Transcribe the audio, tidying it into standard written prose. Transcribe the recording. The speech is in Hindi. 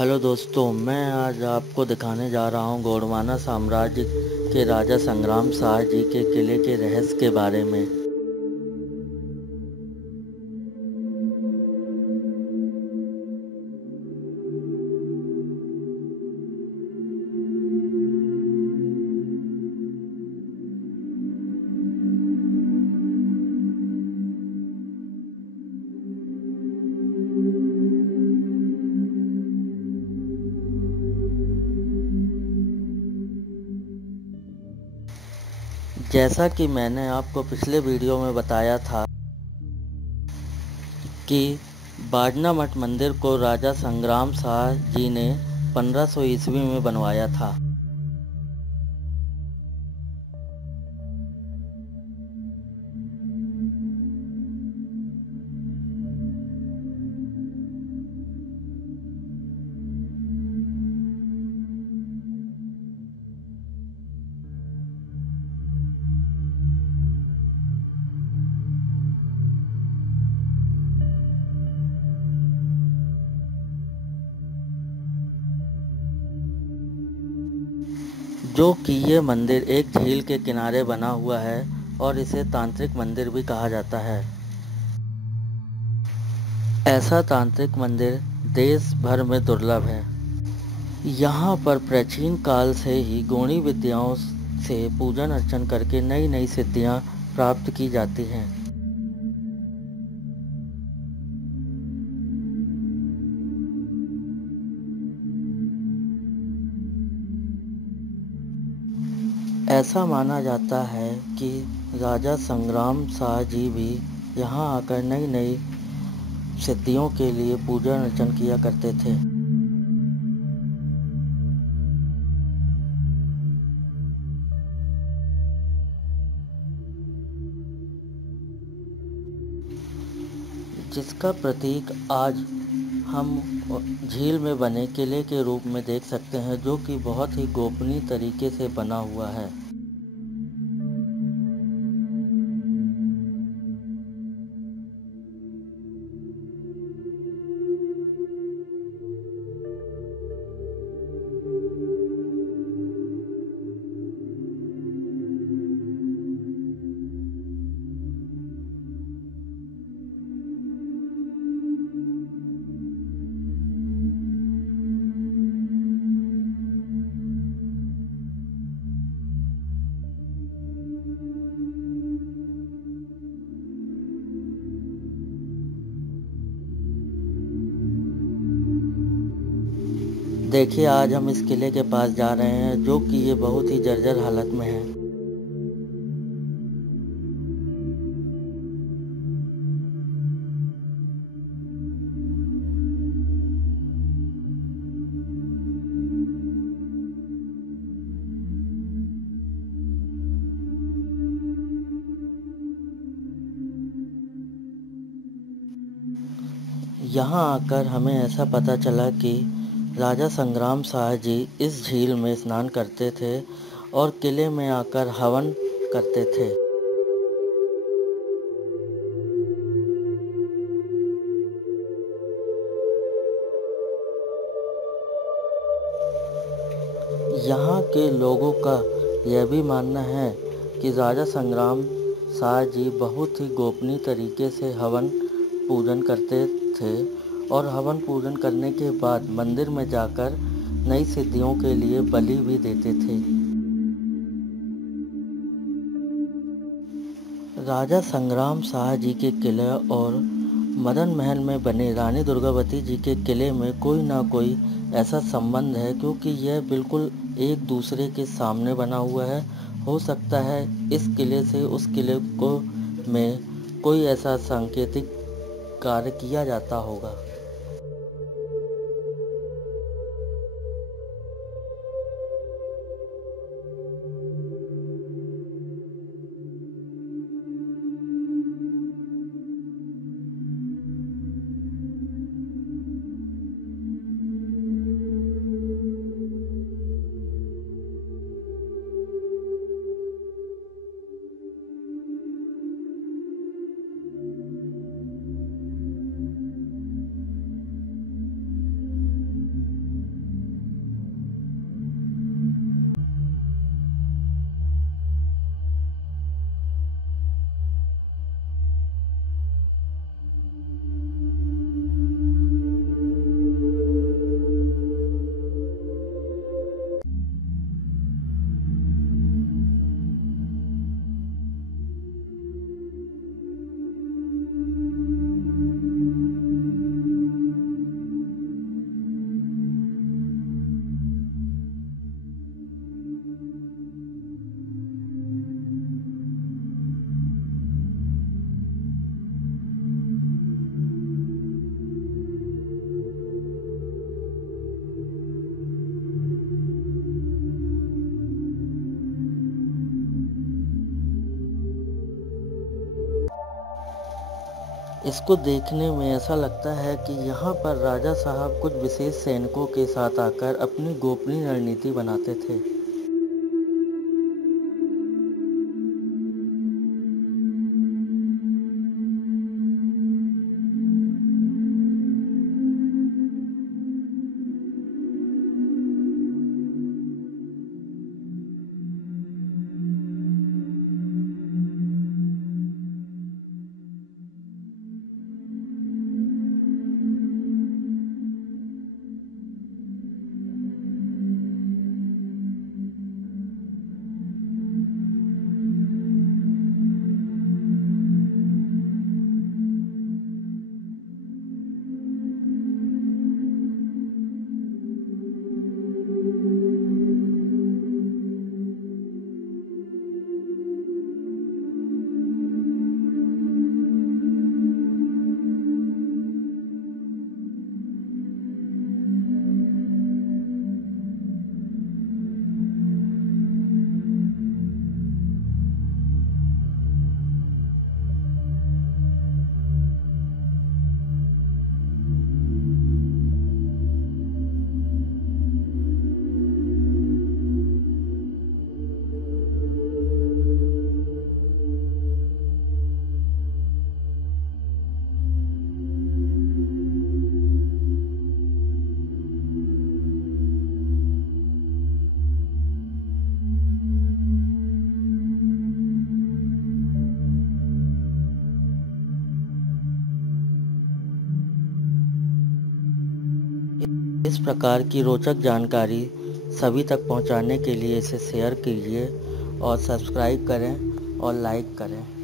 हेलो दोस्तों, मैं आज आपको दिखाने जा रहा हूँ गोंडवाना साम्राज्य के राजा संग्राम शाह जी के किले के रहस्य के बारे में। जैसा कि मैंने आपको पिछले वीडियो में बताया था कि बाड़ना मठ मंदिर को राजा संग्राम शाह जी ने 1500 ईस्वी में बनवाया था। जो कि ये मंदिर एक झील के किनारे बना हुआ है और इसे तांत्रिक मंदिर भी कहा जाता है। ऐसा तांत्रिक मंदिर देश भर में दुर्लभ है। यहाँ पर प्राचीन काल से ही गूढ़ी विद्याओं से पूजन अर्चन करके नई नई सिद्धियाँ प्राप्त की जाती हैं। ऐसा माना जाता है कि राजा संग्राम शाह जी भी यहाँ आकर नई नई सिद्धियों के लिए पूजन अर्चन किया करते थे। जिसका प्रतीक आज हम झील में बने किले के रूप में देख सकते हैं, जो कि बहुत ही गोपनीय तरीके से बना हुआ है। देखिए, आज हम इस किले के पास जा रहे हैं, जो कि ये बहुत ही जर्जर हालत में है। यहाँ आकर हमें ऐसा पता चला कि राजा संग्राम शाह जी इस झील में स्नान करते थे और किले में आकर हवन करते थे। यहाँ के लोगों का यह भी मानना है कि राजा संग्राम शाह जी बहुत ही गोपनीय तरीके से हवन पूजन करते थे और हवन पूजन करने के बाद मंदिर में जाकर नई सिद्धियों के लिए बलि भी देते थे। राजा संग्राम शाह जी के किले और मदन महल में बने रानी दुर्गावती जी के किले में कोई ना कोई ऐसा संबंध है, क्योंकि यह बिल्कुल एक दूसरे के सामने बना हुआ है। हो सकता है इस किले से उस किले को में कोई ऐसा सांकेतिक कार्य किया जाता होगा। इसको देखने में ऐसा लगता है कि यहाँ पर राजा साहब कुछ विशेष सैनिकों के साथ आकर अपनी गोपनीय रणनीति बनाते थे। इस प्रकार की रोचक जानकारी सभी तक पहुंचाने के लिए इसे शेयर कीजिए और सब्सक्राइब करें और लाइक करें।